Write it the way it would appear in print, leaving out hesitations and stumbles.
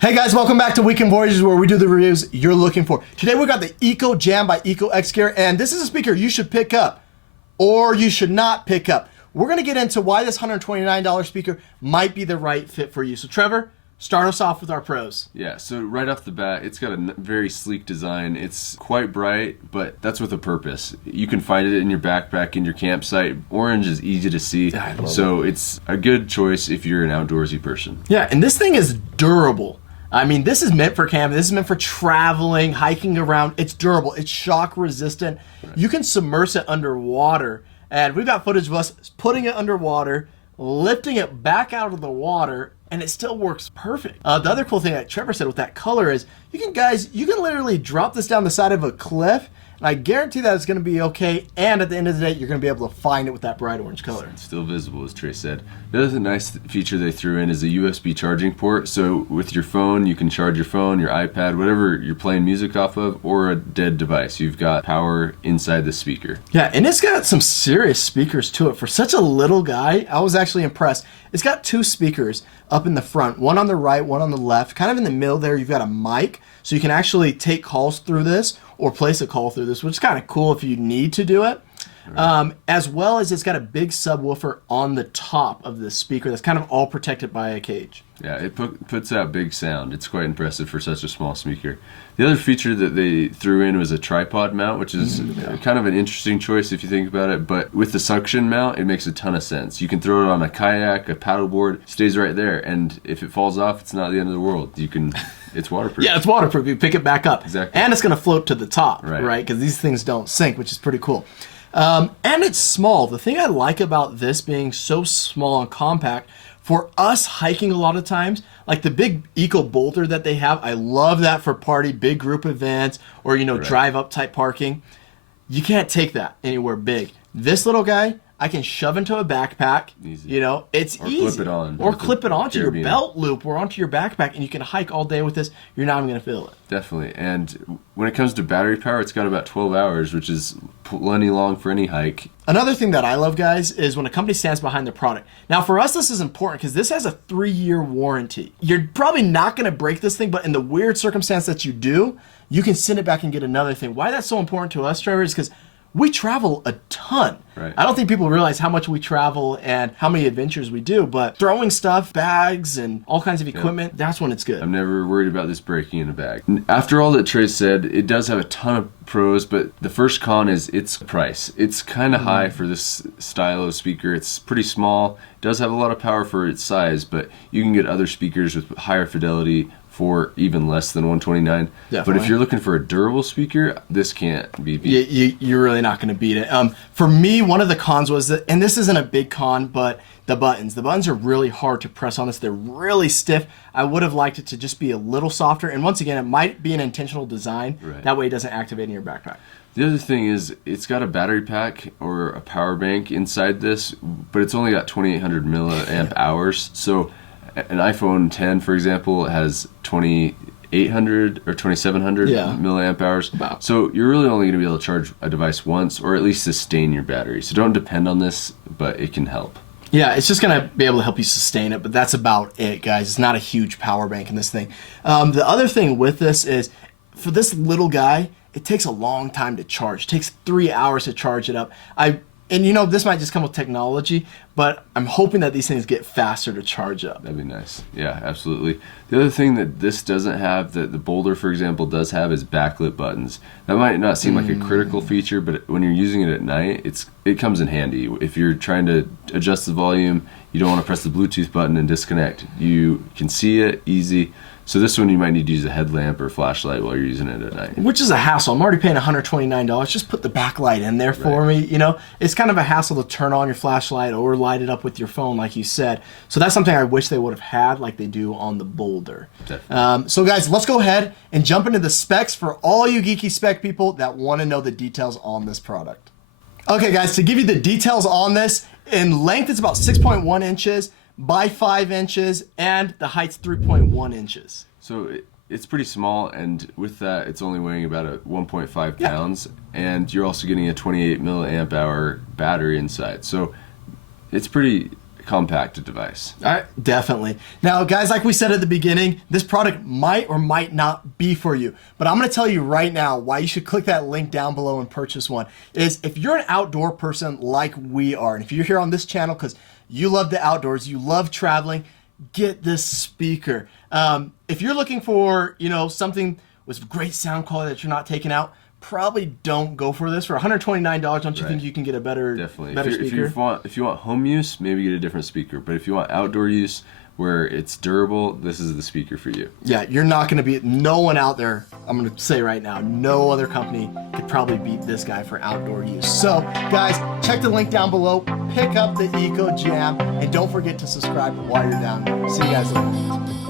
Hey guys, welcome back to Weekend Voyages, where we do the reviews you're looking for. Today we got the EcoJam by EcoXGear, and this is a speaker you should pick up or you should not pick up. We're gonna get into why this $129 speaker might be the right fit for you. So Trevor, start us off with our pros. Yeah, so right off the bat, it's got a very sleek design. It's quite bright, but that's with a purpose. You can find it in your backpack, in your campsite. Orange is easy to see, so it's a good choice if you're an outdoorsy person. Yeah, and this thing is durable. I mean, this is meant for camping. This is meant for traveling, hiking around. It's durable. It's shock resistant. Right. You can submerge it underwater. And we've got footage of us putting it underwater, lifting it back out of the water, and it still works perfect. The other cool thing that Trevor said with that color is, you can literally drop this down the side of a cliff, and I guarantee that it's going to be okay, and at the end of the day, you're going to be able to find it with that bright orange color. It's still visible, as Trey said. The other nice feature they threw in is a USB charging port, so with your phone, you can charge your phone, your iPad, whatever you're playing music off of, or a dead device. You've got power inside the speaker. Yeah, and it's got some serious speakers to it. For such a little guy, I was actually impressed. It's got two speakers up in the front, one on the right, one on the left. Kind of in the middle there, you've got a mic, so you can actually take calls through this or place a call through this, which is kind of cool if you need to do it. As well as it's got a big subwoofer on the top of the speaker that's kind of all protected by a cage. Yeah, it puts out big sound. It's quite impressive for such a small speaker. The other feature that they threw in was a tripod mount, which is kind of an interesting choice if you think about it, but with the suction mount, it makes a ton of sense. You can throw it on a kayak, a paddleboard, stays right there, and if it falls off, it's not the end of the world. It's waterproof. Yeah, it's waterproof. You pick it back up. Exactly. And it's going to float to the top, right? Because these things don't sink, which is pretty cool. And it's small. The thing I like about this being so small and compact, for us hiking a lot of times, like the big Eco Boulder that they have, I love that for party, big group events, or, drive up type parking. You can't take that anywhere big. This little guy, I can shove into a backpack. Easy. It's easy. Clip it on. Or clip it onto your belt loop or onto your backpack, and you can hike all day with this. You're not even going to feel it. Definitely. And when it comes to battery power, it's got about 12 hours, which is plenty long for any hike. Another thing that I love, guys, is when a company stands behind the product. Now, for us, this is important because this has a 3-year warranty. You're probably not going to break this thing, but in the weird circumstance that you do, you can send it back and get another thing. Why that's so important to us, Trevor, is because we travel a ton. Right. I don't think people realize how much we travel and how many adventures we do, but throwing stuff, bags, and all kinds of equipment, that's when it's good. I'm never worried about this breaking in a bag. After all that Trey said, it does have a ton of pros, but the first con is its price. It's kind of high for this style of speaker. It's pretty small. It does have a lot of power for its size, but you can get other speakers with higher fidelity for even less than $129. Definitely. But if you're looking for a durable speaker, this can't be beat. You're really not going to beat it. For me, one of the cons was that, and this isn't a big con, but the buttons. The buttons are really hard to press on this. They're really stiff. I would have liked it to just be a little softer. And once again, it might be an intentional design. Right. That way it doesn't activate in your backpack. The other thing is it's got a battery pack or a power bank inside this, but it's only got 2,800 milliamp hours. So an iPhone 10, for example, has 2,800 or 2,700 milliamp hours. Wow. So you're really only going to be able to charge a device once, or at least sustain your battery. So don't depend on this, but it can help. Yeah, it's just going to be able to help you sustain it, but that's about it, guys. It's not a huge power bank in this thing. The other thing with this is, for this little guy, it takes a long time to charge. It takes 3 hours to charge it up. And this might just come with technology, but I'm hoping that these things get faster to charge up. That'd be nice. Yeah, absolutely. The other thing that this doesn't have, that the Boulder, for example, does have, is backlit buttons. That might not seem like a critical feature, but when you're using it at night, it comes in handy. If you're trying to adjust the volume, you don't want to press the Bluetooth button and disconnect. You can see it easy. So this one you might need to use a headlamp or flashlight while you're using it at night. Which is a hassle. I'm already paying $129. Just put the backlight in there for me. It's kind of a hassle to turn on your flashlight or light it up with your phone, like you said. So that's something I wish they would have had, like they do on the Boulder. So guys, let's go ahead and jump into the specs for all you geeky spec people that want to know the details on this product. Okay guys, to give you the details on this, in length it's about 6.1 inches. By 5 inches, and the height's 3.1 inches. So it's pretty small, and with that, it's only weighing about 1.5 pounds, and you're also getting a 28 milliamp hour battery inside. So it's pretty compact device. All right, definitely. Now, guys, like we said at the beginning, this product might or might not be for you. But I'm going to tell you right now why you should click that link down below and purchase one. Is if you're an outdoor person like we are, and if you're here on this channel because you love the outdoors, you love traveling, get this speaker. If you're looking for, you know, something with great sound quality that you're not taking out, probably don't go for this. For $129, don't you think you can get a better, better speaker? If you want home use, maybe get a different speaker. But if you want outdoor use where it's durable, this is the speaker for you. Yeah, you're not going to beat, no one out there, I'm going to say right now, no other company could probably beat this guy for outdoor use. So, guys, check the link down below, pick up the EcoJam, and don't forget to subscribe while you're down there. See you guys later.